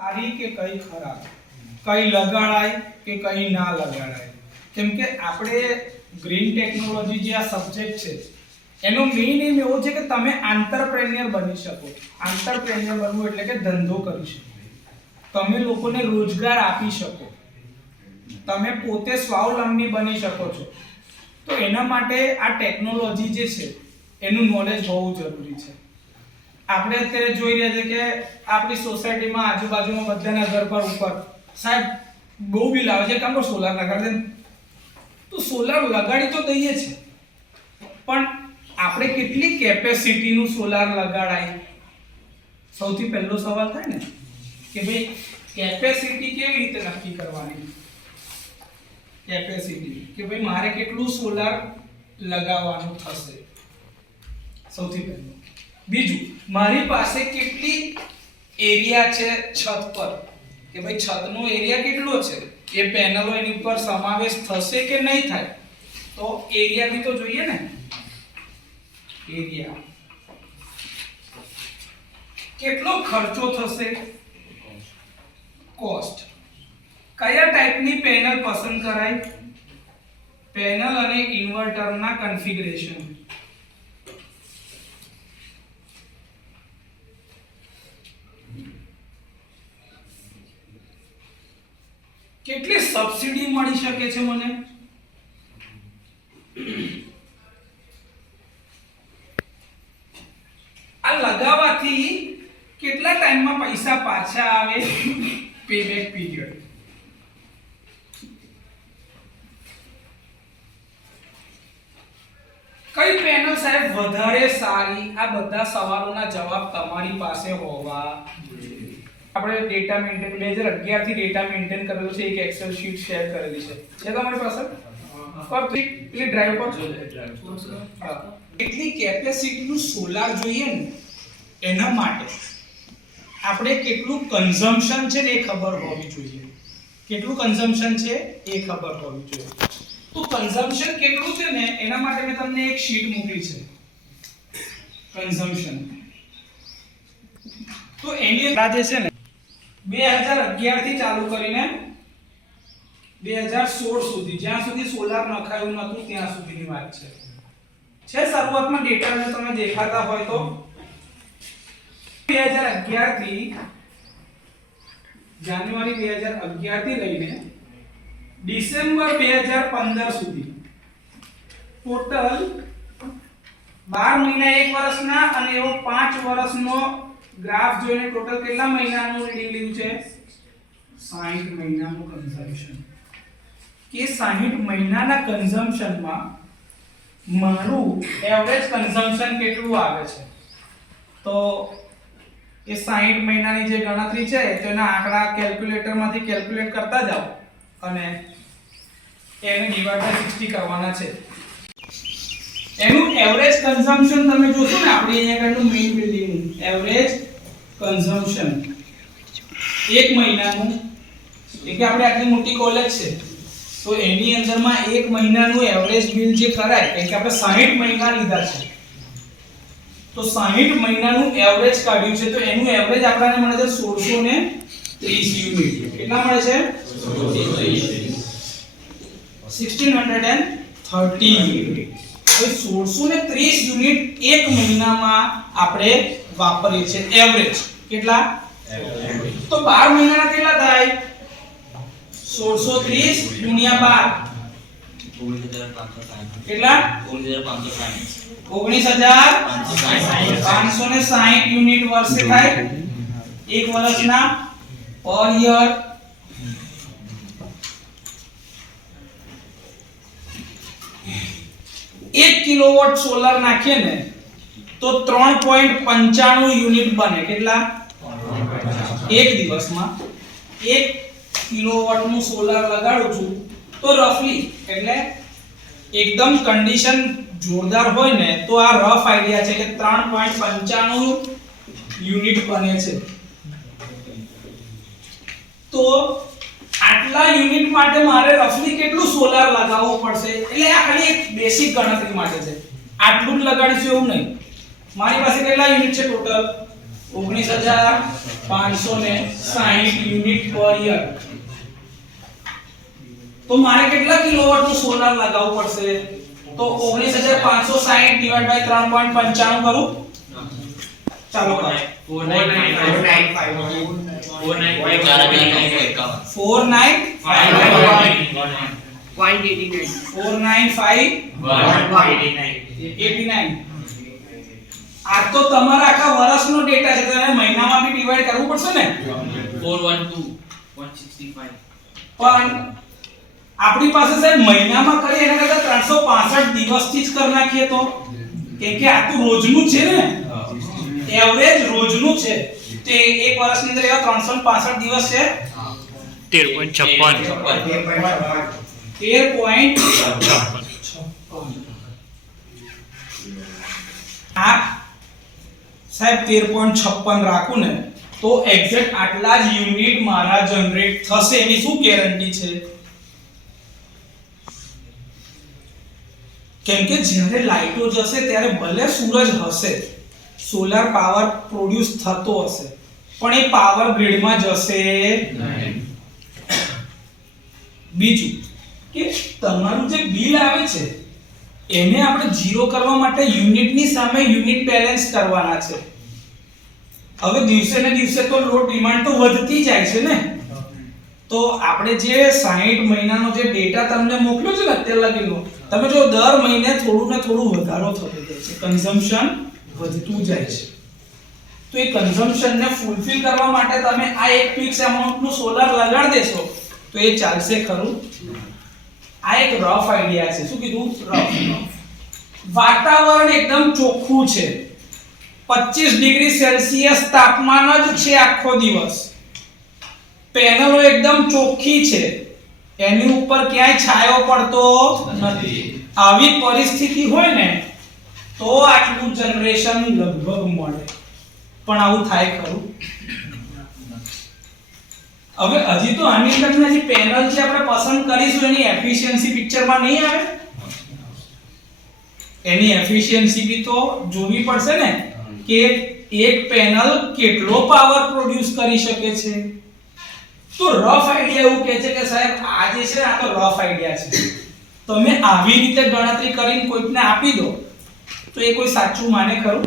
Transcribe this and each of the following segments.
સારી કે કઈ ખરાબ, કઈ લગાડાય કે કઈ ના લગાડાય. કેમ કે આપણે ગ્રીન ટેકનોલોજી જે આ સબ્જેક્ટ છે એનો મેઇન એમ એવો છે કે તમે આંતરપ્રેન્યોર બની શકો. આંતરપ્રેન્યોર બનવું એટલે કે ધંધો કરી શકો, તમે લોકોને રોજગાર આપી શકો, તમે પોતે સ્વાવલંબી બની શકો છો. તો એના માટે આ ટેકનોલોજી જે છે એનું નોલેજ હોવું જરૂરી છે. આપણે અત્યારે જોઈ રહ્યા છે કે આપણી સોસાયટીમાં આજુબાજુમાં બધાના ઘર પર ઉપર સાહેબ બહુ બિલ આવે છે, કામ પર સોલાર લગાડી દે. તો સોલાર લગાડી તો દઈએ છે, પણ આપણે કેટલી કેપેસિટીનું સોલાર લગાડાય? સૌથી પહેલો સવાલ થાય ને કે ભાઈ કેપેસિટી કેવી રીતે નક્કી કરવાની? કેપેસિટી કે ભાઈ મારે કેટલું સોલાર લગાવવાનું થશે, સૌથી પહેલું. બીજું, મારી પાસે કેટલી એરિયા છે છત પર, કે ભાઈ છતનો એરિયા કેટલો છે, એ પેનલો એની ઉપર સમાવેશ થશે કે નહીં થાય? તો એરિયા બી તો જોઈએ ને. એરિયા કેટલો ખર્ચો થશે, કોસ્ટ. કયા ટાઈપની પેનલ પસંદ કરાય? પેનલ અને ઇન્વર્ટરના કન્ફિગરેશન. કેટલી સબસિડી મળી શકે છે મને? આ લગાવવાથી કેટલા ટાઈમમાં પૈસા પાછા આવે? પેબેક પીરિયડ. કઈ પેનલ સાહેબ વધારે સારી? આ બધા સવાલોના જવાબ તમારી પાસે હોવા જોઈએ. આપણે ડેટા મેન્ટેન 2011 થી ડેટા મેન્ટેન કરેલો છે, એક એક્સેલ શીટ શેર કરેલી છે તમારી પાસે. પર પેલી ડ્રાઈવ પર એટલી કેપેસિટીનું સોલાર જોઈએ ને, એના માટે આપણે કેટલું કન્ઝમ્પશન છે ને એ ખબર હોવી જોઈએ. કેટલું કન્ઝમ્પશન છે એ ખબર હોવી જોઈએ. તો કન્ઝમ્પશન કેટલું છે ને એના માટે મેં તમને એક શીટ મોકલી છે, કન્ઝમ્પશન. તો એની આ જે છે ને 2011 થી ચાલુ કરીને 2016 સુધી, જ્યાં સુધી સોલાર નખાયું નતું ત્યાં સુધીની વાત છે. શરૂઆતમાં ડેટા જો તમે દેખાતા હોય તો 2011 થી જાન્યુઆરી 2011 થી લઈને ડિસેમ્બર 2015 સુધી ટોટલ 12 મહિના એક વર્ષના અને એવો 5 વર્ષનો ગ્રાફ જોઈને ટોટલ કેટલા મહિનાનું રીડિંગ લીધું છે? 60 મહિનાનું કન્ઝમ્પશન. કે 60 મહિનાના કન્ઝમ્પશનમાં મારું એવરેજ કન્ઝમ્પશન કેટલું આવે છે? તો એ 60 મહિનાની જે ગણતરી છે તેના આંકડા કેલ્ક્યુલેટરમાંથી કેલ્ક્યુલેટ કરતા જાઓ અને એને ડિવાઇડ બાય 60 કરવાના છે. એનું એવરેજ કન્ઝમ્પશન તમે જોશો ને, આપણે અહીંયા આગળનું મેઇન બિલ્ડિંગ એવરેજ કન્ઝમ્પશન એક મહિનાનું, એટલે આપણે આટલી મોટી કોલેજ છે તો એની અંદરમાં એક મહિનાનું એવરેજ બિલ જે કરાય, કારણ કે આપણે 60 મહિના લીધા છે તો 60 મહિનાનું એવરેજ કાઢ્યું છે, તો એનું એવરેજ આપણને મળે છે 1630 યુનિટ. કેટલા મળે છે? 1630 યુનિટ. હવે 1630 યુનિટ એક મહિનામાં આપણે વાપરીએ છીએ એવરેજ. કેટલા? તો 12 મહિનાના કેટલા થાય? 1630 ગુણ્યા 12 કેટલા? 19560 યુનિટ વર્ષે થાય. એક વર્ષના પર યર. એક કિલોવોટ સોલાર નાખીએ ને તો 3.95 યુનિટ બને. કેટલા? એક દિવસમાં 1 કિલોવોટ નું સોલાર લગાડું છું તો રફલી, એટલે એકદમ કન્ડિશન જોરદાર હોય ને તો આ રફ આઈડિયા છે કે 3.95 યુનિટ બને છે. તો આટલા યુનિટ માટે મારે રફલી કેટલું સોલાર લગાવવું પડશે? એટલે આ ખાલી એક બેસિક ગણતરી માટે છે. આટલું જ લગાડીશું એવું નહીં. મારી પાસે કેટલા યુનિટ છે ટોટલ? 19000 560 યુનિટ પર યર. તો મારે કેટલા કિલોવોટ નું સોલાર લગાવવું પડશે? તો 19560 ડિવાઇડ બાય 3.95 કરું. ચાલો કરો. 495 આ તો તમારા આખા વર્ષનો ડેટા છે, તમે મહિનામાં બી ડિવાઇડ કરવું પડશે ને. 412 પણ આપણી પાસે સાહેબ મહિનામાં કરીએ એના કરતા 365 દિવસથી જ કરી નાખીએ તો, કેમ કે આ તો રોજનું છે ને, એવરેજ રોજનું છે. તે એક વર્ષની અંદર એવા 365 દિવસ છે. 13.56 આ સાહેબ 13.56 રાખું ને તો એક્ઝેક્ટ આટલા જ યુનિટ મારા જનરેટ થશે. એની શું ગેરંટી છે? કેમ કે જ્યારે લાઈટો જશે ત્યારે ભલે સૂરજ હશે, સોલાર પાવર પ્રોડ્યુસ થતો હશે, પણ એ પાવર ગ્રીડમાં જશે નહીં. બીજું કે તમારું જે બિલ આવે છે એને આપણે ઝીરો કરવા માટે યુનિટની સામે યુનિટ બેલેન્સ કરવાના છે. હવે દિવસે ને દિવસે તો લોડ ડિમાન્ડ તો વધતી જાય છે ને, તો આપણે જે 60 મહિનાનો જે ડેટા તમને મોકલ્યો છે ને અત્યાર લગીનો, તમે જો દર મહિને થોડું ને થોડું વધારો થતો જાય છે, કન્ઝમ્પશન વધતું જાય છે. તો એ કન્ઝમ્પશન ને ફૂલફિલ કરવા માટે તમે આ એક ફિક્સ અમાઉન્ટ નું સોલાર લગાડી દેશો તો એ ચાલશે ખરું? આ એક રફ આઈડિયા છે. શું કીધું? રફ. વાતાવરણ એકદમ ચોખ્ખું છે, 25 ડિગ્રી સેલ્સિયસ તાપમાન જ છે આખો દિવસ. પેનલો એકદમ ચોખ્ખી છે, એની ઉપર ક્યાંય છાયો પડતો નથી. આવી પરિસ્થિતિ હોય ને તો આટલું જનરેશન લગભગ મળે, પણ આવું થાય ખરું? હવે હજી તો આની અંદર જે પેનલ છે આપણે પસંદ કરીશું એની એફિશિયન્સી પિક્ચરમાં નહીં આવે. એની એફિશિયન્સી બી તો જોવી પડશે ને કે એક પેનલ કેટલો પાવર પ્રોડ્યુસ કરી શકે છે. તો રફ આઈડિયા એવું કહે છે કે સાહેબ આ જે છે આ તો રફ આઈડિયા છે, તમે આવી રીતે ગણતરી કરીને કોઈને આપી દો તો એ કોઈ સાચું માને ખરું?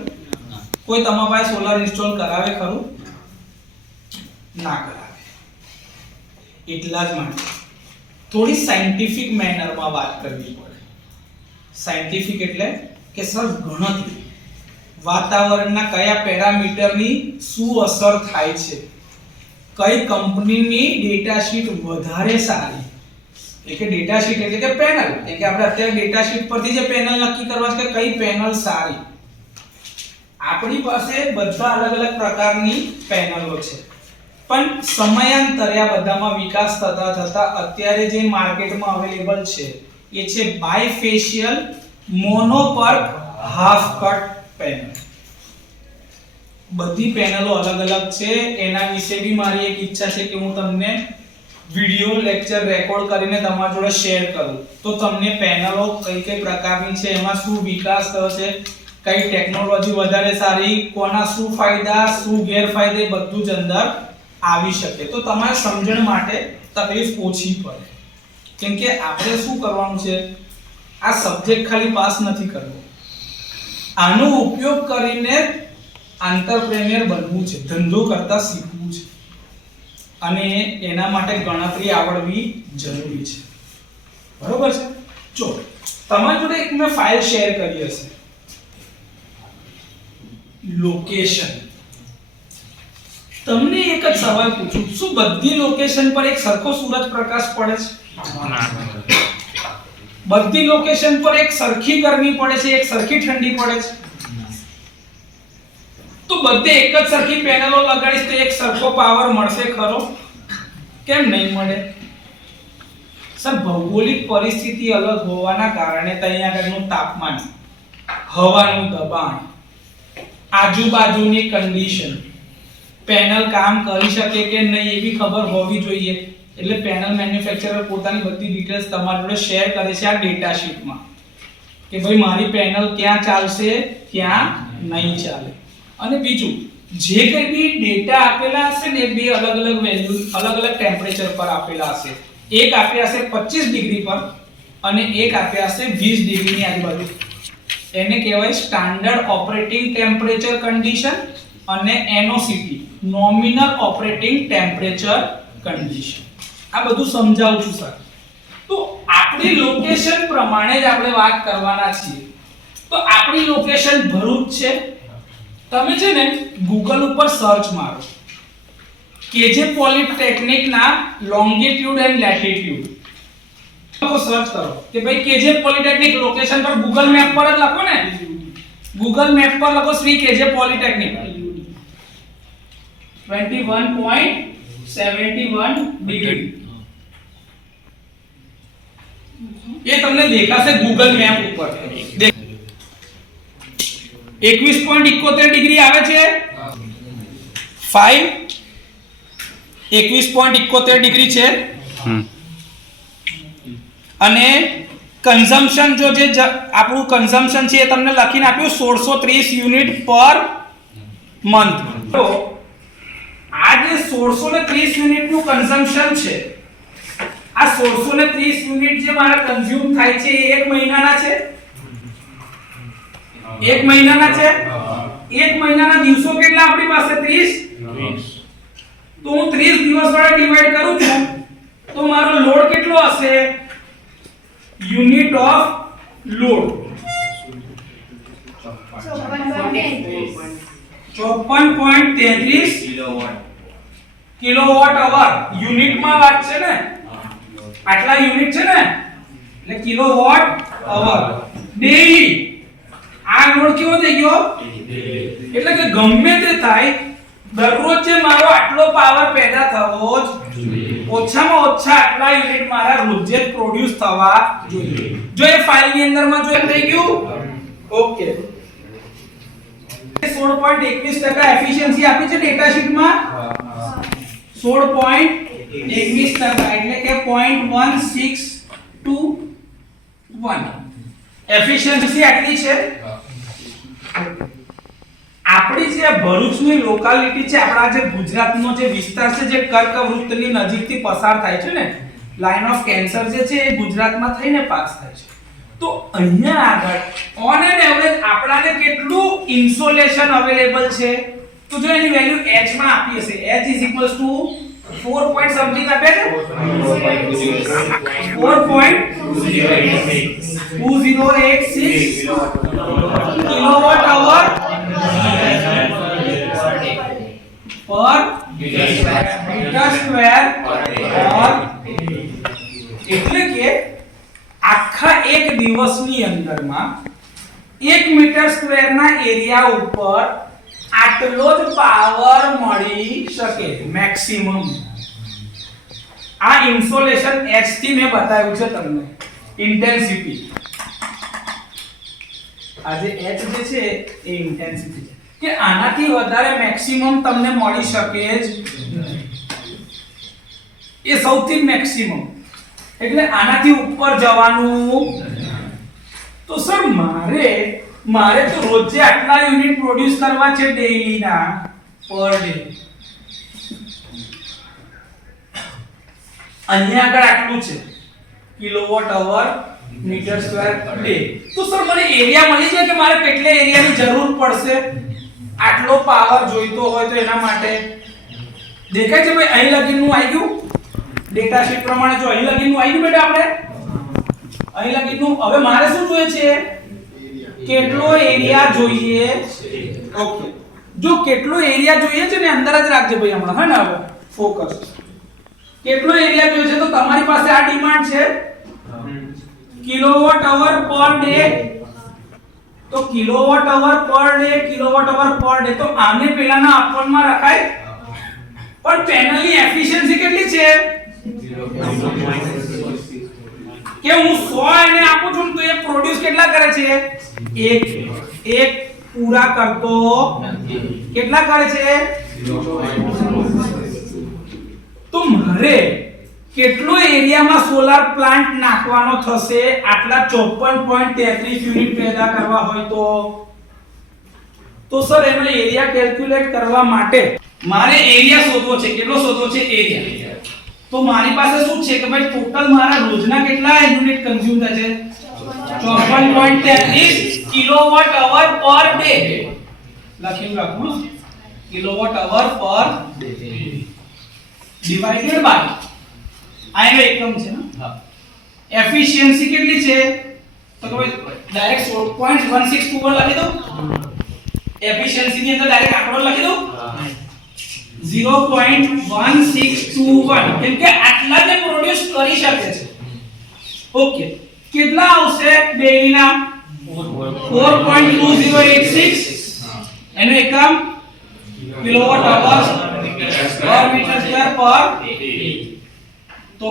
કોઈ તમારા પાસે સોલાર ઇન્સ્ટોલ કરાવે ખરું? ના કરાવે. એટલા જ માટે થોડી સાયન્ટિફિક મેનરમાં વાત કરવી પડે. સાયન્ટિફિક એટલે કે સર ગણતરી, વાતાવરણના કયા પેરામીટરની શું અસર થાય છે, કઈ કંપનીની ડેટા શીટ વધારે સારી, એટલે કે ડેટા શીટ એટલે કે પેનલ, એટલે કે આપણે અત્યારે ડેટા શીટ પરથી જે પેનલ નક્કી કરવા છે કે કઈ પેનલ સારી. આપણી પાસે બધા અલગ અલગ પ્રકારની પેનલો છે, પણ સમયાંતરે આ બધામાં વિકાસ થતા થતા અત્યારે જે માર્કેટમાં અવેલેબલ છે એ છે બાયફેશિયલ મોનોપર્ક હાફ કટ પેનલ. બધી પેનલો અલગ અલગ છે, એના વિશે બી મારી એક ઈચ્છા છે કે હું તમને વિડિયો લેક્ચર રેકોર્ડ કરીને તમારા જોડે શેર કરું, તો તમને પેનલો કઈ કઈ પ્રકારની છે, એમાં શું વિકાસ થયો છે, કઈ ટેકનોલોજી વધારે સારી, કોના શું ફાયદા શું ગેરફાયદા, બધું જ અંદર આવી શકે, તો તમારે સમજણ માટે તકલીફ ઓછી પડે. કેમ કે આપણે શું કરવાનું છે, આ સબ્જેક્ટ ખાલી પાસ નથી કરવો, આનો ઉપયોગ કરીને આંતરપ્રેન્યોર બનવું છે, ધંધો કરતા શીખવું છે, અને એના માટે ગણતરી આવડવી જરૂરી છે. બરોબર છે? જો તમારી જોડે એક મેં ફાઇલ શેર કરી હશે, લોકેશન. તમને એક જ સવાલ પૂછું, શું બધી લોકેશન પર એક સરખો સૂરજ પ્રકાશ પડે છે? બધી લોકેશન પર એક સરખી ગરમી પડે છે, એક સરખી ઠંડી પડે છે? તો બધે એક જ સરખી પેનલો લગાડીશ તો એક સરખો પાવર મળશે ખરો? કેમ નહીં મળે? સર ભૌગોલિક પરિસ્થિતિ અલગ હોવાના કારણે ત્યાં આગળનું તાપમાન, હવાનું દબાણ, આજુબાજુની કન્ડિશન, પેનલ કામ કરી શકે કે નહીં એવી ખબર હોવી જોઈએ. એટલે પેનલ મેન્યુફેક્ચરર પોતાની બધી ડિટેલ્સ તમારી જોડે શેર કરે છે આ ડેટા શીટમાં કે ભાઈ મારી પેનલ ક્યાં ચાલશે, ક્યાં નહીં ચાલે. અને બીજું જે કંઈ બી ડેટા આપેલા હશે ને એ બે અલગ અલગ વેલ્યુ અલગ અલગ ટેમ્પરેચર પર આપેલા હશે. એક આપ્યા હશે 25 ડિગ્રી પર અને એક આપ્યા હશે 20 ડિગ્રીની આજુબાજુ. એને કહેવાય સ્ટાન્ડર્ડ ઓપરેટિંગ ટેમ્પરેચર કન્ડિશન અને NOCT nominal operating temperature condition. આ બધું સમજાવું છું સર. તો આપણી લોકેશન પ્રમાણે જ આપણે વાત કરવાના છીએ. તો આપણી લોકેશન ભરૂચ છે. તમે છે ને ગૂગલ ઉપર સર્ચ મારો કેજે પોલિટેકનિક ના લોંગિટ્યુડ એન્ડ લેટિટ્યુડ તો સર્ચ કરો કે ભાઈ કેજે પોલિટેકનિક લોકેશન પર ગૂગલ મેપ પર જ લખો ને, ગૂગલ મેપ પર લખો શ્રી કેજે પોલિટેકનિક 21.71 ડિગ્રી. એ તમને દેખાશે ગૂગલ મેપ ઉપર. 21.71 ડિગ્રી આવે છે. 21.71 ડિગ્રી છે. અને કન્ઝમ્પશન જો જે આપણું કન્ઝમ્પશન છે એ તમને લખીને આપ્યું 1630 યુનિટ પર મંથ. તો આ જે 1630 યુનિટ નું કન્ઝમ્પશન છે, આ 1630 યુનિટ જે મારા કન્ઝ્યુમ થાય છે એ એક મહિનાના છે. એક મહિનાના છે. એક મહિનાના દિવસો કેટલા આપણી પાસે 30. તો હું 30 દિવસ વડે ડિવાઈડ કરું છું તો મારો લોડ કેટલો હશે? Unit of load 54.33 kilowatt hour. યુનિટમાં વાત છે ને, આટલા યુનિટ છે ને એટલે કિલોવોટ અવર ડેઈલી. આ લોડ કેવો થઈ ગયો? એટલે કે ગમે તે થાય દરરોજ જે મારો આટલો પાવર પેદા થવો જ જોઈએ. ઓછામાં ઓછા આટલા યુનિટ મારા રોજે પ્રોડ્યુસ થવા જોઈએ. જો એ ફાઇલની અંદરમાં જો થઈ ગયું ઓકે. 16.21% એફિશિયન્સી આપી છે ડેટા શીટમાં. 16.21% એટલે કે 0.1621 એફિશિયન્સી આટલી છે. આપણી જે ભરૂચની લોકાલિટી છે, આપણા જે ગુજરાતનો જે વિસ્તાર છે જે કર્કવૃત્તની નજીકથી પસાર થાય છે ને, લાઇન ઓફ કેન્સર જે છે એ ગુજરાતમાં થઈને પાસ થાય છે. તો અહીંયા આગળ ઓન એન એવરેજ આપણાને કેટલું ઇન્સોલેશન અવેલેબલ છે? તો જો એની વેલ્યુ h માં આપી હશે, h 4 point સમથિંગ આપે છે 4.2086 કિલોવોટ અવર પર મીટર સ્ક્વેર પર. એટલે કે આખા એક દિવસની અંદરમાં 1 મીટર સ્ક્વેરના એરિયા ઉપર આટલો જ પાવર મળી શકે મેક્સિમમ. આ ઇન્સોલેશન h થી મેં બતાવ્યું છે તમને ઇન્ટેન્સિટી. આ જે h જે છે એ ઇન્ટેન્સિટી છે કે આનાથી વધારે મેક્સિમમ તમને મળી શકે જ નહીં. એ સૌથી મેક્સિમમ એટલે આનાથી ઉપર જવાનું. તો સર મારે તો રોજે આટલા યુનિટ પ્રોડ્યુસ કરવા છે ડેઈલી ના પર ડે. અહીંયા આગળ આટલું છે kilowatt hour metre square day. તો સર મને એરિયા મળી જાય કે મારે કેટલા એરિયાની જરૂર પડશે આટલો પાવર જોઈતો હોય તો એના માટે? દેખાય છે ભાઈ અહીં લગીનનું આવી ગયું ડેટા શીટ પ્રમાણે. જો અહીં લગીનનું આવી ગયું બેટા, આપણે અહીં લગીનનું. હવે મારે શું જોઈએ છે? કેટલો એરિયા જોઈએ? ઓકે. જો કેટલો એરિયા જોઈએ છે ને અંદર જ રાખજે ભાઈ હમણાં. હા ને, હવે ફોકસ. કેટલો એરિયા જોઈએ છે? તો તમારી પાસે આ ડિમાન્ડ છે કિલોવોટ અવર પર ડે. તો kilowatt hour per day, kilowatt hour per day. તો આને પહેલાના આપવામાં રખાય. પણ પેનલની એફિશિયન્સી કેટલી છે? કે હું 100 એને આપું છું તો એ પ્રોડ્યુસ કેટલા કરે છે? એક પૂરા કરતો કેટલા કરે છે? તો મારે કેટલો એરિયામાં સોલાર પ્લાન્ટ નાખવાનો થશે? આટલા 54.33 યુનિટ પેદા કરવા હોય તો તો સર એનો એરિયા કેલ્ક્યુલેટ કરવા માટે મારે એરિયા શોધવો છે. કેટલો શોધવો છે? એરિયા. તો મારી પાસે શું છે કે ભાઈ ટોટલ મારા રોજના કેટલા યુનિટ કન્ઝ્યુમ થાય છે? 54.33 કિલોવોટ અવર પર ડે. લખી રાખો kilowatt hour per day divided by આ એનો એકમ છે ને. હા. એફિશિયન્સી કેટલી છે? તો કે ભાઈ ડાયરેક્ટ 16.161 લખી દો. એફિશિયન્સી ની અંદર ડાયરેક્ટ આંકડો લખી દો. 0.1621 કેમ કે આટલા ને પ્રોડ્યુસ કરી શકે છે. ઓકે, કેટલા આવશે બેના? 4.2086 એનો એકમ કિલોવોટ અવર પર મીટર સ્ક્વેર પર. તો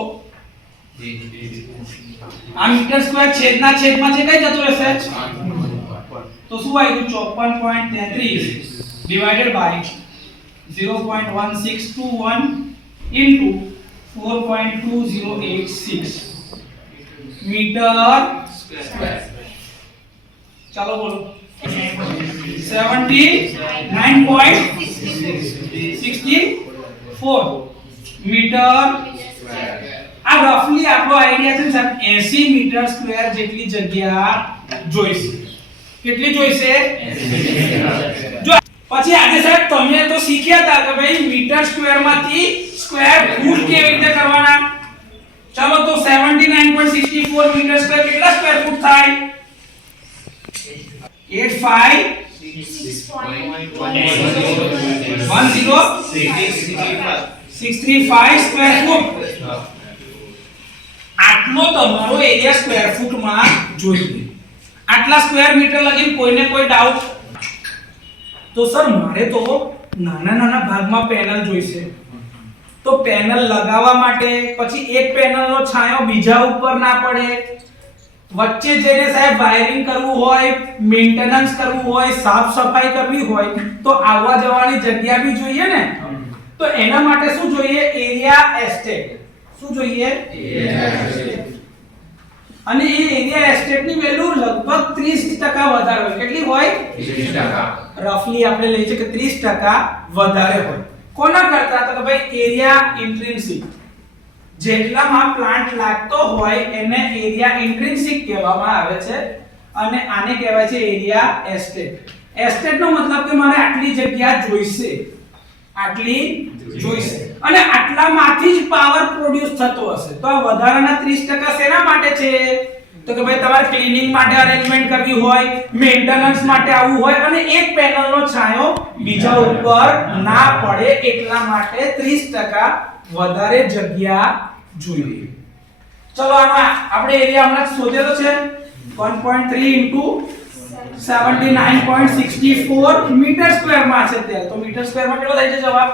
આ મીટર સ્ક્વેર છેદના છેદમાં છે કઈ જતું રહેશે? તો શું આવ્યું? 54.33 divided by 0.1621 into 4.2086 metre square. ચાલો બોલો 79.64 મીટર સ્ક્વેર. આ રફલી આપણો આઈડિયા છે સાહેબ 80 મીટર સ્ક્વેર જેટલી જગ્યા જોઈશે. કેટલી જોઈશે? 80. જો પછી આજે સાહેબ તમે તો શીખ્યા હતા કે ભાઈ મીટર સ્ક્વેર માંથી સ્ક્વેર ફૂટ કેવી રીતે કરવાના. ચાલો તો 79.64 મીટર સ્ક્વેર કેટલા સ્ક્વેર ફૂટ થાય? 635 સ્ક્વેર ફૂટ. આટલો તમારો એરિયા સ્ક્વેર ફૂટમાં જોઈએ. આટલા સ્ક્વેર મીટર લગીને કોઈને કોઈ ડાઉટ? તો સર મારે તો નાના નાના ભાગમાં પેનલ જોઈશે. તો પેનલ લગાવવા માટે પછી એક પેનલનો છાંયો બીજા ઉપર ના પડે, વચ્ચે જઈને સાહેબ વાયરિંગ કરવું હોય, મેન્ટેનન્સ કરવું હોય, સાફ સફાઈ કરવી હોય તો આવવા જવાની જગ્યા બી જોઈએ ને. તો એના માટે શું જોઈએ? Area estate. શું જોઈએ? Area estate. અને એ એરિયા એસ્ટેટ ની વેલ્યુ લગભગ 30% વધારે હોય. કેટલી હોય? 30%. રફલી આપણે લઈએ છે કે 30% વધારે હોય. કોના કરતા? તો કે ભાઈ એરિયા ઇન્ટ્રિન્સિક. જેટલામાં પ્લાન્ટ લાગતો હોય એને એરિયા ઇન્ટ્રિન્સિક કહેવામાં આવે છે અને આને કહેવાય છે એરિયા એસ્ટેટ. એસ્ટેટ નો મતલબ કે મારે આટલી જગ્યા જોઈશે. આટલી જોઈશે અને આટલામાંથી જ પાવર પ્રોડ્યુસ થતો હશે. તો આ વધારાના 30% શેના માટે છે? તો કે ભાઈ તમારે ક્લીનિંગ માટે અરેન્જમેન્ટ કરવી હોય, મેન્ટેનન્સ માટે આવવું હોય અને એક પેનલનો છાંયો બીજા ઉપર ના પડે એટલા માટે 30% વધારે જગ્યા જોઈએ. ચલો આનો આપણે એરિયા હમણાં શોધેલો છે 1.3 into 79.64 મીટર સ્ક્વેર માં છે. ત્યારે તો મીટર સ્ક્વેર માં કેટલો થાય છે જવાબ?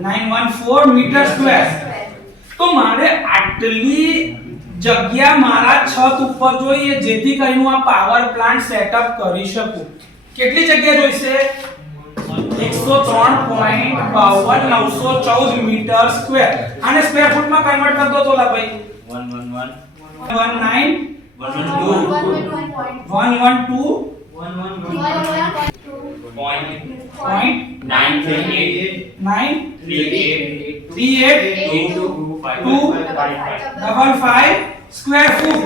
914 મીટર સ્ક્વેર. તો મારે આટલી જગ્યા મારા છત ઉપર જોઈએ જેથી કરીને હું આ પાવર પ્લાન્ટ સેટઅપ કરી શકું. કેટલી જગ્યા જોઈશે? 103.52 મીટર સ્ક્વેર. આને સ્ક્વેર ફૂટમાં કન્વર્ટ કરી દો તો લા ભાઈ 111.938 સ્ક્વેર ફૂટ.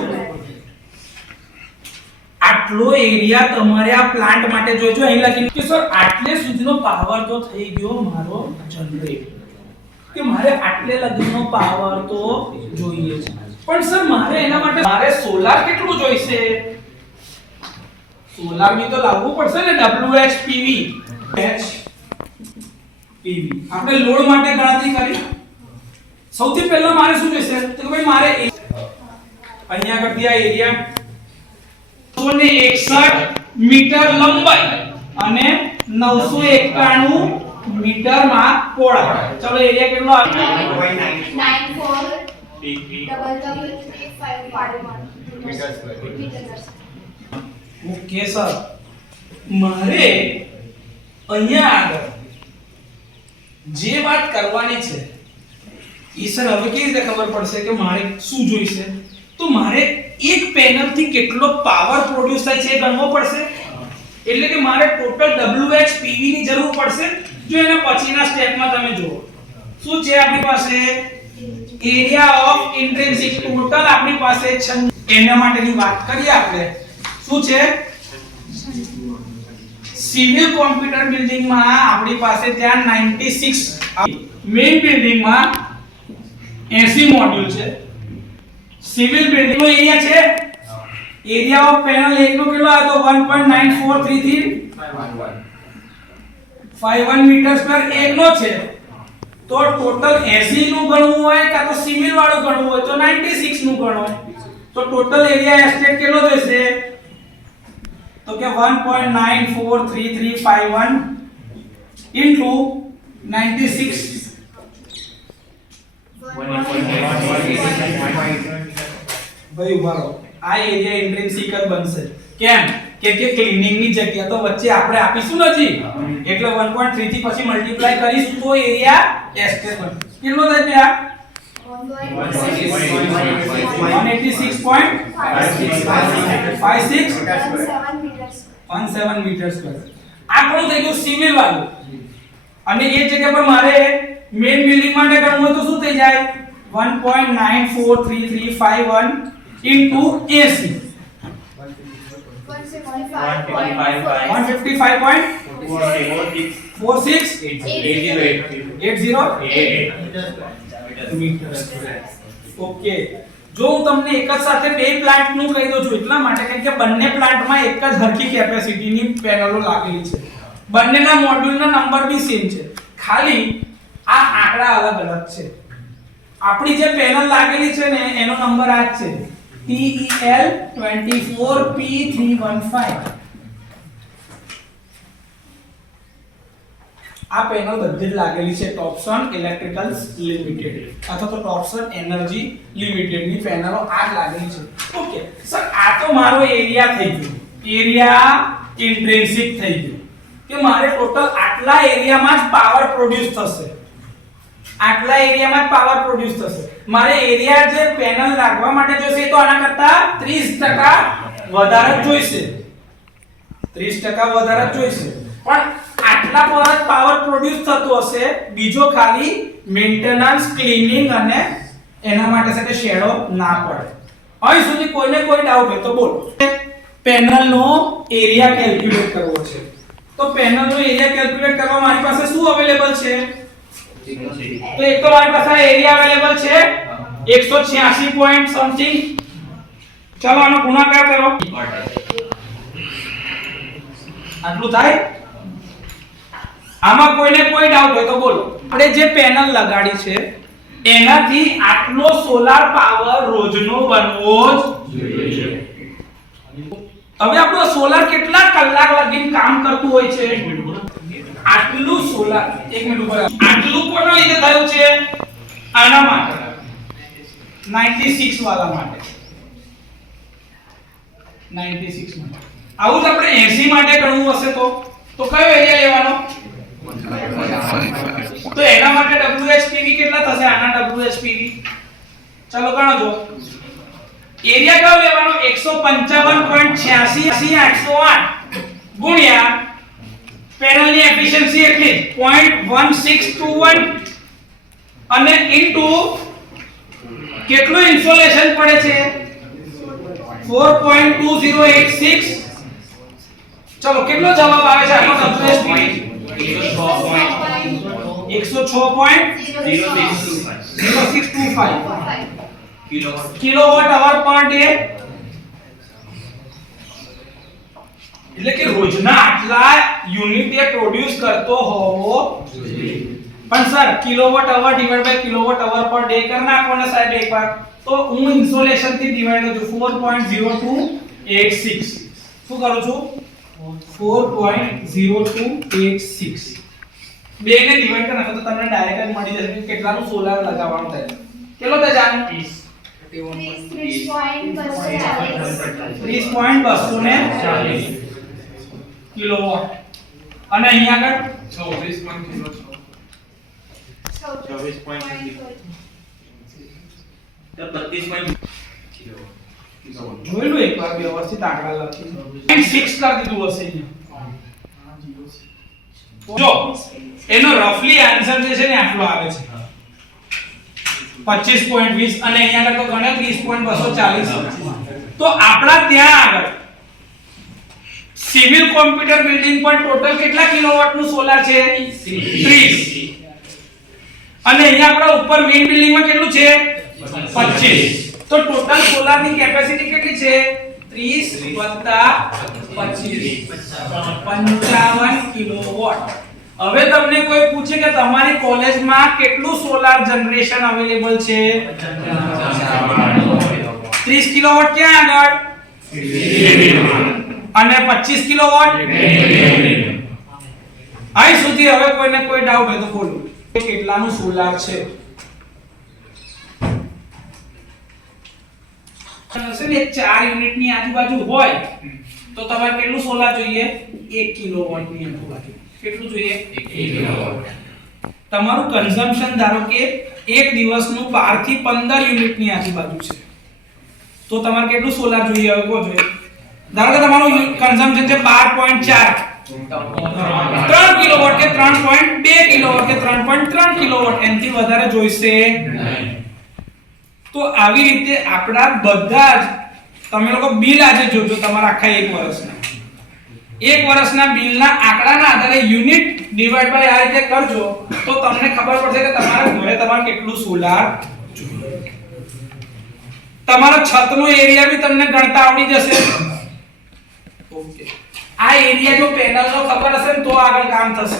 આટલો એરિયા તમારે આ પ્લાન્ટ માટે જોઈજો. અહીં લખી કે સર આટલે સુધીનો પાવર તો થઈ ગયો મારો જનરેટ, કે મારે આટલે લગીનો પાવર તો જોઈએ છે. પણ સર મારે એના માટે મારે સોલાર કેટલું જોઈશે? સોલાર બી તો લાવવું પડશે ને. WHPV આપણે લોડ માટે ગણતરી કરી. સૌથી પહેલા મારે શું જોઈશે? તો ભાઈ મારે અહીંયા આગળથી આ એરિયા 961 મીટર લંબાઈ અને 991 મીટર માં પહોળાઈ. ચલો એરિયા કેટલો આવે? 94 ઓકે સર, મારે અહીંયા આગળ જે વાત કરવાની છે એ સર હવે કેવી રીતે ખબર પડશે કે મારે શું જોઈશે? તો મારે એક પેનલ થી કેટલો પાવર પ્રોડ્યુસ થાય છે એ ગણવો પડશે. એટલે કે મારે ટોટલ WHPV ની જરૂર પડશે. જો એના પછીના સ્ટેપમાં તમે જુઓ શું છે આપણી પાસે એરિયા ઓફ ઇન્ટ્રિન્સિક ટોટલ આપણી પાસે એના માટેની વાત કરીએ આપણે શું છે સિવિલ કોમ્પ્યુટર બિલ્ડિંગ માં આપણી પાસે ત્યાં 96 મેઇન બિલ્ડિંગ માં 80 મોડ્યુલ છે. સિવિલ બિલ્ડિંગ નો એરિયા છે એરિયા ઓફ પેનલ 1 નો કેટલો આવે તો 1.943351 મીટર સ્ક્વેર 1 નો છે. તો ટોટલ 80 નું ગણવું હોય કાં તો સિવિલ વાળું ગણવું હોય તો 96 નું ગણો. તો ટોટલ એરિયા એસ્ટેટ કેટલો થશે તો કે 1.943351 into 96 ભાઈ ઉભા રહો. આ એરિયા ઇન્ટ્રિન્સિક જ બનશે. કેમ કે ક્લીનિંગ ની જગ્યા તો વચ્ચે આપણે આપીશું નથી એટલે 1.3 થી પછી મલ્ટીપ્લાય કરીશું તો એરિયા એસ્ટેટ બનશે. કેટલો થાય આ 186.56 મીટર સ્ક્વેર. આ કોણ થઈ ગયું સિવિલ વાળું. અને એ જગ્યા પર મારે મેઇન બિલ્ડિંગ માટે કરવું હોય તો શું થઈ જાય 1.943351 into AC 155.46 metre square. Okay. જો હું તમને એક જ સાથે બે પ્લાન્ટ નું કહી દઉં છું એટલા માટે કેમ કે બંને પ્લાન્ટમાં એક જ હરખી કેપેસિટીની પેનલો લાગેલી છે. બંનેના મોડ્યુલના નંબર બી સેમ છે. ખાલી આ આંકડા અલગ અલગ છે. આપણી જે પેનલ લાગેલી છે ને એનો નંબર આ જ છે TEL 24P315. આ પેનલ બધી જ લાગેલી છે ટોપસન ઇલેક્ટ્રિકલ્સ લિમિટેડ અથવા તો ટોપસન એનર્જી લિમિટેડ ની પેનલો આ જ લાગેલી છે. ઓકે સર આ તો મારો એરિયા થઈ ગયો. એરિયા ઇન્ટ્રિન્સિક થઈ ગયો કે મારે ટોટલ આટલા એરિયામાં જ પાવર પ્રોડ્યુસ થશે. આટલા એરિયામાં પાવર પ્રોડ્યુસ થશે. મારે એરિયા જે પેનલ લાગવા માટે જોઈશે તો આના કરતા 30% વધારે જોઈશે. 30% વધારે જોઈશે. પણ આટલા પર જ પાવર પ્રોડ્યુસ થતો હશે. બીજો ખાલી મેન્ટેનન્સ ક્લીનિંગ અને એના માટે સાથે શેડો ના પડે. અહીં સુધી કોઈને કોઈ ડાઉટ હોય તો બોલો. પેનલનો એરિયા કેલ્ક્યુલેટ કરવો છે તો પેનલનો એરિયા કેલ્ક્યુલેટ કરવા મારી પાસે શું અવેલેબલ છે તો એક તો મારી પાસે એરિયા અવેલેબલ છે 186 પોઈન્ટ સમથિંગ. ચલો આનો ગુણાકાર કરો. આટલું થાય. આમાં કોઈને કોઈ ડાઉટ હોય તો બોલો. આપણે જે પેનલ લગાડી છે એનાથી આટલો સોલાર પાવર રોજનો બનવો જ જોઈએ. હવે આપણો સોલાર કેટલા કલાક લગીને કામ કરતું હોય છે આટલું સોલાર. એક મિનિટ ઉપર આટલું કોના લીધે થયું છે આના માટે 96 વાળા માટે 96 માટે. આવું જ આપણે 80 માટે ગણવું હશે તો કયો એરિયા લેવાનો તો એના માટે WHPV કેટલા થશે આના WHPV ચલો ગણો જો. એરિયા કયો લેવાનો 155.86 ગુણ્યા પેનલની એફિશિયન્સી એટલી 0.1621 અને ઇન્ટુ કેટલું ઇન્સોલેશન પડે છે 4.2086. ચલો કેટલો જવાબ આવે છે આપણો WHPV 106.0625 kilowatt hour per day. એટલે કે રોજના આટલા યુનિટ એ પ્રોડ્યુસ કરતો હોવો જોઈએ. પણ sir kilowatt hour divide by kilowatt hour per day કરી નાખો ને સાહેબ એકવાર તો હું ઇન્સોલેશન થી ડિવાઇડ કરું છું 4.0286. શું કરું છું 4.0286 બે ને ડિવાઇડ કરી નાખો તો તમને ડાયરેક્ટ જ મળી જશે કે કેટલાનું સોલાર લગાવવાનું થાય. કેટલો થાય જાણ 30.240 કિલોવોટ અને અહીંયા આગળ 24.24 તો 32 જોઈ લો એકવાર વ્યવસ્થિત આંકડા લખી 6 કરી દીધું હશે અહીંયા જો એનો રફલી આન્સર જે છે ને આટલો આવે છે 25.20 અને અહીંયા લખો ગણે 30.240 તો આપણા ત્યાં આગળ સિવિલ કોમ્પ્યુટર બિલ્ડિંગ પર ટોટલ કેટલા કિલોવોટ નું સોલાર છે 30 અને અહીંયા આપણા ઉપર મેઇન બિલ્ડિંગ માં કેટલું છે 25 તો ટોટલ સોલાર ની કેપેસિટી કેટલી છે 30 25 55 કિલોવોટ હવે તમને કોઈ પૂછે કે તમારી કોલેજમાં કેટલું સોલાર જનરેશન અવેલેબલ છે 30 કિલોવોટ ક્યાં આગળ અને 25 કિલોવોટ અહીં સુધી હવે કોઈને કોઈ ડાઉટ હોય તો બોલો કેટલાનું સોલાર છે હશે 4 યુનિટ ની આજુબાજુ હોય તો તમારે કેટલું સોલાર જોઈએ 1 કિલોવોટ ની આજુબાજુ કેટલું જોઈએ 1 કિલોવોટ તમારું કન્ઝમ્પશન ધારો કે એક દિવસનું 12 થી 15 યુનિટ ની આજુબાજુ છે તો તમારે કેટલું સોલાર જોઈએ હવે કો જોઈએ ધારો કે તમારું કન્ઝમ્પશન છે 12.4 3 કિલોવોટ કે 3.2 કિલોવોટ કે 3.3 કિલોવોટ એનથી વધારે જોઈશે નહીં તો આવી રીતે આપડા બધા જ તમે લોકો બિલ આજે જોજો તમારા આખા એક વર્ષના બિલના આંકડાના આધારે યુનિટ ડિવાઇડ બાય આ રીતે કરજો તો તમને ખબર પડશે કે તમારા ઘરે તમારે કેટલું સોલાર જોઈએ તમારા છતનો એરિયા બી તમને ગણતા આવડી જશે ઓકે આ એરિયા જો પેનલનો ખબર હશે ને તો આગળ કામ થશે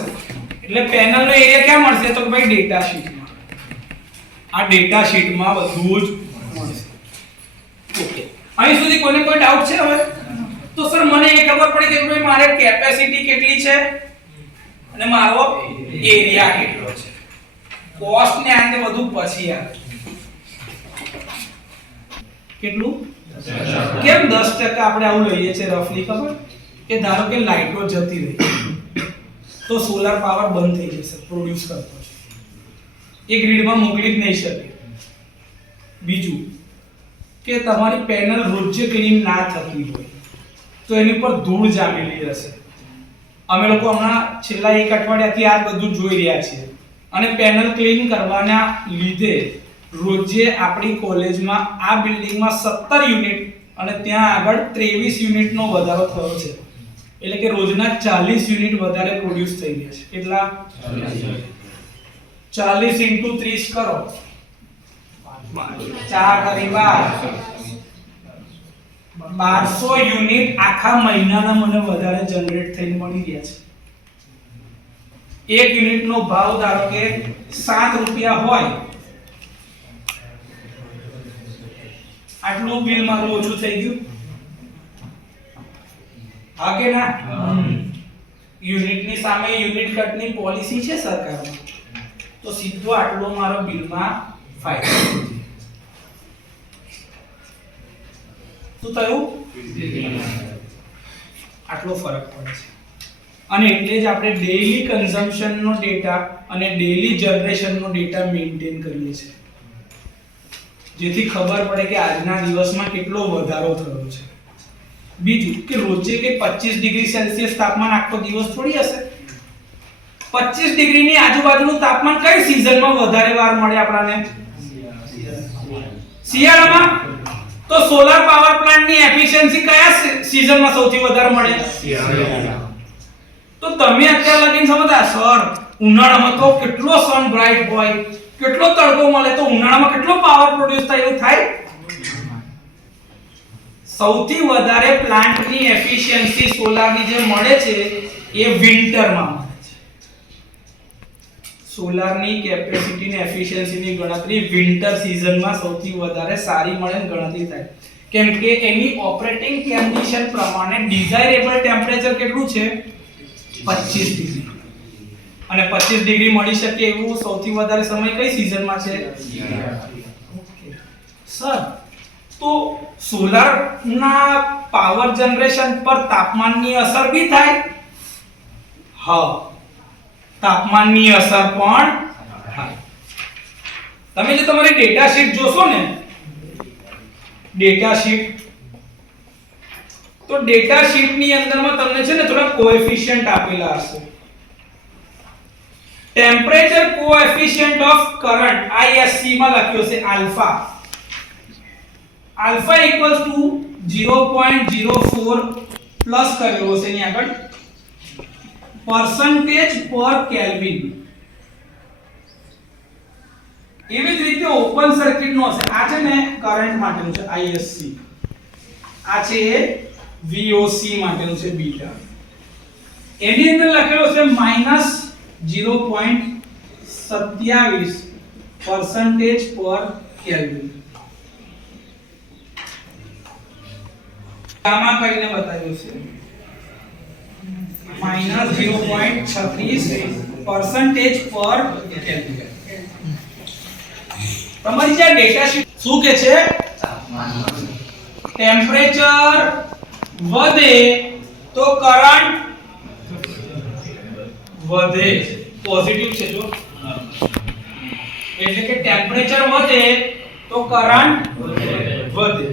એટલે પેનલનો એરિયા ક્યાં મળશે તો ભાઈ ડેટા શીટમાં આ ડેટા શીટમાં બધું જ મળશે ઓકે અહીં સુધી કોઈને કોઈ ડાઉટ છે હવે તો સર મને એ ખબર પડી કે ભાઈ મારે કેપેસિટી કેટલી છે અને મારો એરિયા કેટલો છે કોસ્ટ ને આને બધું પછી આવે કેટલું કેમ 10% આપણે આવું લઈએ છે રફલી ખબર કે ધારો કે લાઈટો જતી રહી તો સોલાર પાવર બંધ થઈ જશે પ્રોડ્યુસ કરતો એ ગ્રીડમાં મોકલી જ નહીં શકે બીજું કે તમારી પેનલ રોજે ક્લીન ના થતી હોય તો એની પર ધૂળ જામેલી હશે અમે લોકો હમણાં છેલ્લા એક અઠવાડિયાથી આ બધું જોઈ રહ્યા છીએ અને પેનલ ક્લીન કરવાના લીધે રોજે આપણી કોલેજમાં આ બિલ્ડિંગમાં 17 યુનિટ અને ત્યાં આગળ 23 યુનિટનો વધારો થયો છે એટલે કે રોજના 40 યુનિટ વધારે પ્રોડ્યુસ થઈ ગયા છે કેટલા 40 * 30 કરો 4 કરી 1200 યુનિટ આખા મહિનાના મને વધારે જનરેટ થઈને મળી ગયા છે એક યુનિટનો ભાવ ધારો કે 7 રૂપિયા હોય આટલું બિલ મારું ઓછું થઈ ગયું હા કે ના યુનિટની સામે યુનિટ કટની પોલિસી છે સરકારની તો સીધો આટલો મારો બિલમાં ફાયદો શું થયું આટલો ફરક પડે છે અને એટલે જ આપણે ડેઈલી કન્ઝમ્પશનનો ડેટા અને ડેઈલી જનરેશનનો ડેટા મેન્ટેન કરીએ છીએ જેથી ખબર પડે કે આજના દિવસમાં કેટલો વધારો થયો છે બીજું કે રોજે કે 25 ડિગ્રી સેલ્સિયસ તાપમાન આખો દિવસ થોડી હશે 25 ડિગ્રીની આજુબાજુનું તાપમાન કઈ સીઝનમાં વધારે વાર મળે આપણને શિયાળામાં તો સોલાર પાવર પ્લાન્ટની એફિશિયન્સી કયા સીઝનમાં સૌથી વધારે મળે શિયાળામાં તો તમે અત્યારે લગીન સમજતા સર ઉનાળામાં તો કેટલો સન બ્રાઇટ હોય કેટલો તડકો મળે તો ઉનાળામાં કેટલો પાવર પ્રોડ્યુસ થાય એવું થાય સૌથી વધારે પ્લાન્ટની એફિશિયન્સી સોલારની જે મળે છે એ વિન્ટરમાં મળે છે સોલારની કેપેસિટી ને એફિશિયન્સીની ગણતરી વિન્ટર સીઝનમાં સૌથી વધારે સારી મળે ગણતરી થાય કેમ કે એની ઓપરેટિંગ કન્ડિશન પ્રમાણે ડિઝાયરેબલ ટેમ્પરેચર કેટલું છે 25 ડિગ્રી અને 25 ડિગ્રી મળી શકે એવું સૌથી વધારે સમય કઈ સીઝનમાં છે ઓકે સર તો સોલાર ના પાવર જનરેશન પર તાપમાનની અસર બી થાય હા તાપમાનની અસર પણ થાય તમે જે તમારી ડેટા શીટ જોશો ને ડેટા શીટ. તો ડેટા શીટ ની અંદરમાં તમને છે ને થોડા કોએફિશિયન્ટ આપેલા હશે. Temperature coefficient of current ISC માં લખ્યો છે alpha. Alpha equals to 0.04 plus કરેલો છે એની આગળ પરસેન્ટેજ પર કેલ્વિન. એવી જ રીતે ઓપન સર્કિટ નો હશે. આ છે ને કરંટ માટેનું છે ISC. આ છે VOC માટેનું છે બીટા. એની અંદર લખેલો છે -0.27 પરસેન્ટેજ પર કેલ્વિન. ગામા કરીને બતાવ્યું છે -0.36 પરસેન્ટેજ પર કેલ્વિન. તમારી જે ડેટા શીટ શું કે છે? ટેમ્પરેચર વધે તો કરંટ વધે. પોઝિટિવ છે જો, એટલે કે ટેમ્પરેચર વધે તો કરંટ વધે.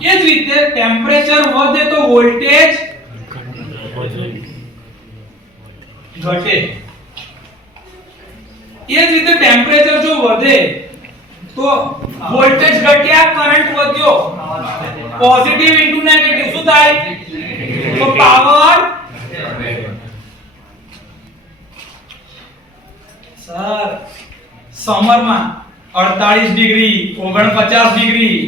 એ જ રીતે ટેમ્પરેચર વધે તો વોલ્ટેજ ઘટે. એ જ રીતે ટેમ્પરેચર જો વધે તો વોલ્ટેજ ઘટ્યા, કરંટ વધ્યો. પોઝિટિવ ઇન્ટુ નેગેટિવ શું થાય? તો પાવર. સર સમરમાં 48 ડિગ્રી 49 ડિગ્રી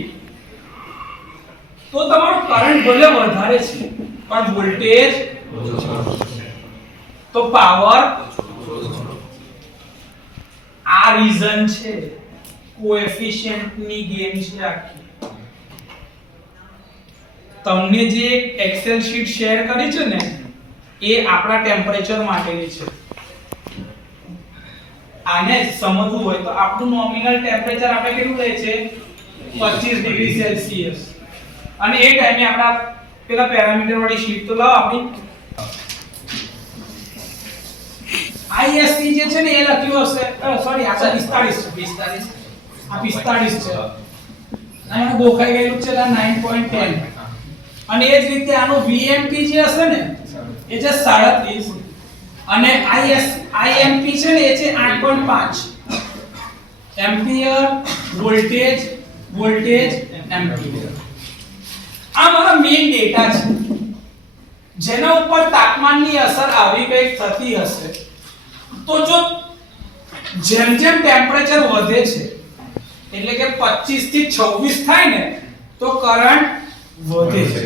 તો તમારો કરંટ ભલે વધારે છે પણ વોલ્ટેજ તો પાવર. આ રીઝન છે કોએફિશિયન્ટ ની ગેમ છે આખી. તમને જે એક્સેલ શીટ શેર કરી છે ને એ આપણા ટેમ્પરેચર માટેની છે. આને સમજવું હોય તો આપણું નોમિનલ ટેમ્પરેચર આપણે કેટલું રહે છે? 25 ડિગ્રી સેલ્સિયસ. અને એ ટાઈમે આપણા પેલા પેરામીટર વાળી શીટ તો લાવો આપણી. ISC જે છે ને એ લખ્યું હશે, સોરી આ 45 છે. આ 45 છે. આને ગોખાઈ ગયેલું છે આ 9.10. અને એ જ રીતે આનો VMP જે હશે ને એ છે 37 અને IMP છે ને એ છે 8.5 એમ્પિયર વોલ્ટેજ એમ્પિયર. આ મારા મેઇન ડેટા છે જેના ઉપર તાપમાનની અસર આવી કઈ થતી હશે. તો જો જેમ જેમ ટેમ્પરેચર વધે છે એટલે કે 25 થી 26 થાય ને તો કરંટ વધે છે,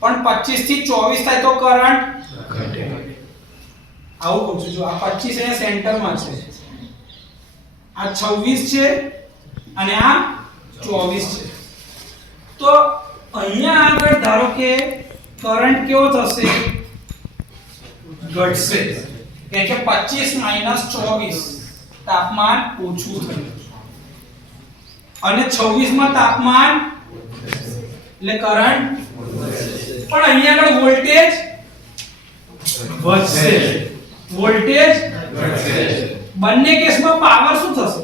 પણ 25 થી 24 થાય તો કરંટ ઘટે. આવું કહું છું. જો આ 25 અહીંયા સેન્ટરમાં છે, આ 26 છે અને આ 24 છે. તો અહીંયા આગળ ધારો કે કરંટ કેવો થશે? ઘટશે. કે 25 - 24 તાપમાન ઓછું થયું અને 26 માં તાપમાન એટલે કરંટ. પણ અહીંયા આગળ વોલ્ટેજ વધશે, વોલ્ટેજ ઘટશે. બંને કેસમાં પાવર શું થશે?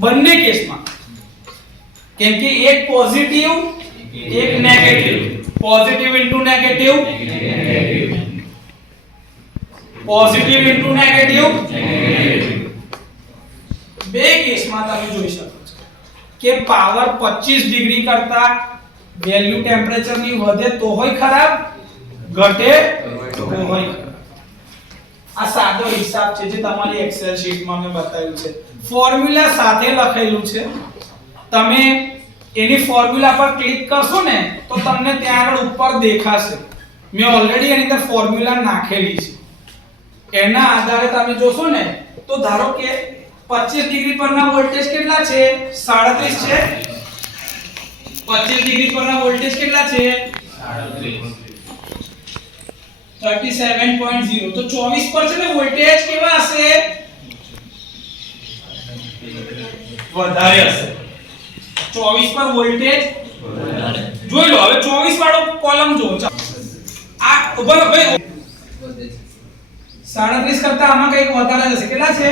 બંને કેસમાં, કેમ કે એક પોઝિટિવ એક negative. Positive into negative, positive into negative. બે કેસમાં તમે જોઈ શકો છો કે પાવર 25 ડિગ્રી કરતા વેલ્યુ ટેમ્પરેચર ની વધે તો હોય ખરાબ, ઘટે તો હોય ખરાબ. આ સાદો હિસાબ છે જે તમારી એક્સેલ શીટમાં મેં બતાવ્યું છે. ફોર્મ્યુલા સાથે લખેલું છે. તમે એની ફોર્મ્યુલા પર ક્લિક કરશો ને તો તમને ત્યાં આગળ ઉપર દેખાશે. મેં ઓલરેડી એની અંદર ફોર્મ્યુલા નાખેલી છે. એના આધારે તમે જોશો ને તો ધારો કે 25 ડિગ્રી પરના વોલ્ટેજ કેટલા છે? 37 છે. 25 ડિગ્રી પરના વોલ્ટેજ કેટલા છે? 37.0. તો 24 પર છે ને વોલ્ટેજ કેવા હશે? વધારે હશે. 24 પર વોલ્ટેજ વધારે. જોઈ લો હવે 24 વાળો કોલમ જો. આ ઉભો ભાઈ 37 કરતા આમાં કંઈક વધારે હશે. કેટલા છે?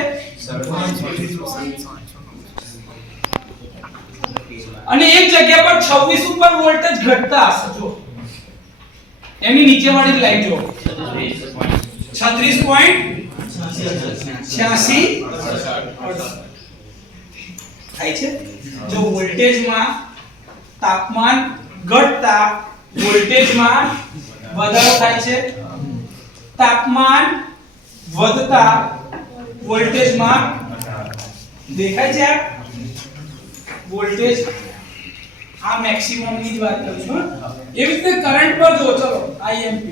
અને એક જગ્યા પર 26 ઉપર વોલ્ટેજ ઘટતા હશે જો એની નીચેવાળી લાઈન જો 36.86 થાય છે જો વોલ્ટેજમાં તાપમાન ઘટતા વોલ્ટેજમાં વધારો થાય છે તાપમાન વધતા વોલ્ટેજમાં દેખાય છે આ વોલ્ટેજ આ મેક્સિમમ ની જ વાત કરું છું એવી રીતે કરંટ પર જો ચલો IMP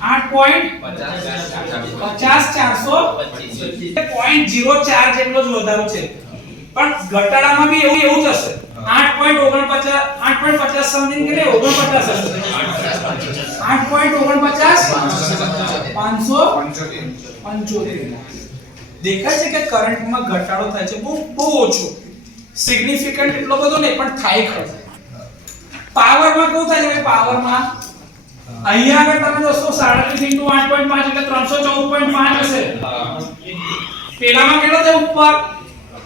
8.50 જેટલો જ વધારો છે પણ ઘટાડામાં બી એવું જ હશે 8.50 સમથિંગ કે 49 હશે 8.49 575 દેખાય છે કે કરંટમાં ઘટાડો થાય છે બહુ ઓછો સિગ્નિફિકન્ટ એટલો બધો નહીં પણ થાય ખરો પાવરમાં કેવું થાય છે પાવરમાં અહીંયા આગળ તમે દોસ્તો 37 * 8.5 એટલે 314.5 હશે પેલામાં કેટલો છે ઉપર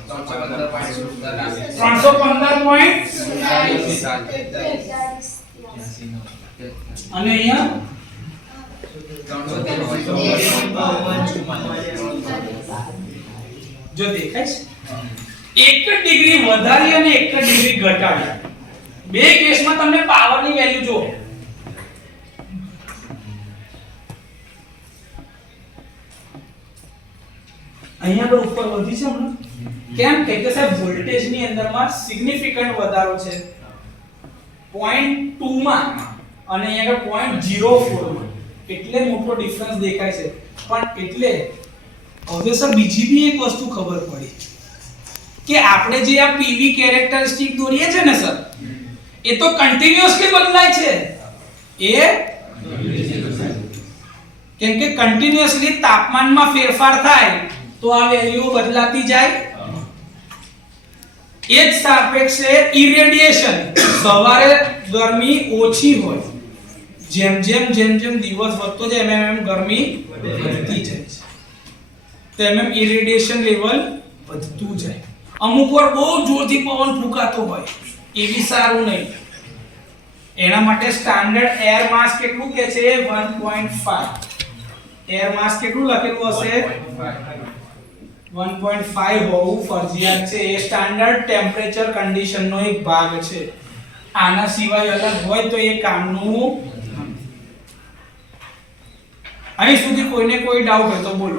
315.83 અને અહીંયા 313 જો દેખાય છે 1 ડિગ્રી વધારી અને 1 ડિગ્રી ઘટાડી બે કેસમાં તમને પાવરની વેલ્યુ જો અહીંયા પર ઉપર વધી છે હમણાં કેમ કે સાહેબ વોલ્ટેજ ની અંદરમાં સિગ્નિફિકન્ટ વધારો છે 0.2 માં અને અહીંયા આગળ 0.04 માં એટલે મોટો ડિફરન્સ દેખાય છે પણ એટલે હવે સર બીજી બી એક વસ્તુ ખબર પડી કે આપણે જે આ પીવી કેરેક્ટરિસ્ટિક દોરીએ છે ને સર એ તો કન્ટિન્યુઅસલી બદલાય છે એ કેમ કે કન્ટિન્યુઅસલી તાપમાનમાં ફેરફાર થાય તો આ વેલ્યુ બદલાતી જાય એ જ સાપેક્ષે ઇરેડિયેશન સવારે ગરમી ઓછી હોય જેમ જેમ દિવસ વધતો જાય એમ ગરમી વધતી જાય છે તેમ ઇરેડિયેશન લેવલ વધતું જાય અમુક વાર બહુ જોરથી પવન ફૂંકાતો હોય એ બી સારું નહીં એના માટે સ્ટાન્ડર્ડ એર માસ કેટલું કે છે 1.5 એર માસ કેટલું લખેલું હશે 1.5 હોવું ફરજિયાત છે એ સ્ટાન્ડર્ડ ટેમ્પરેચર કન્ડિશન નો એક ભાગ છે આના સિવાય અલગ હોય તો એ કામનું અહીં સુધી કોઈને કોઈ ડાઉટ હોય તો બોલો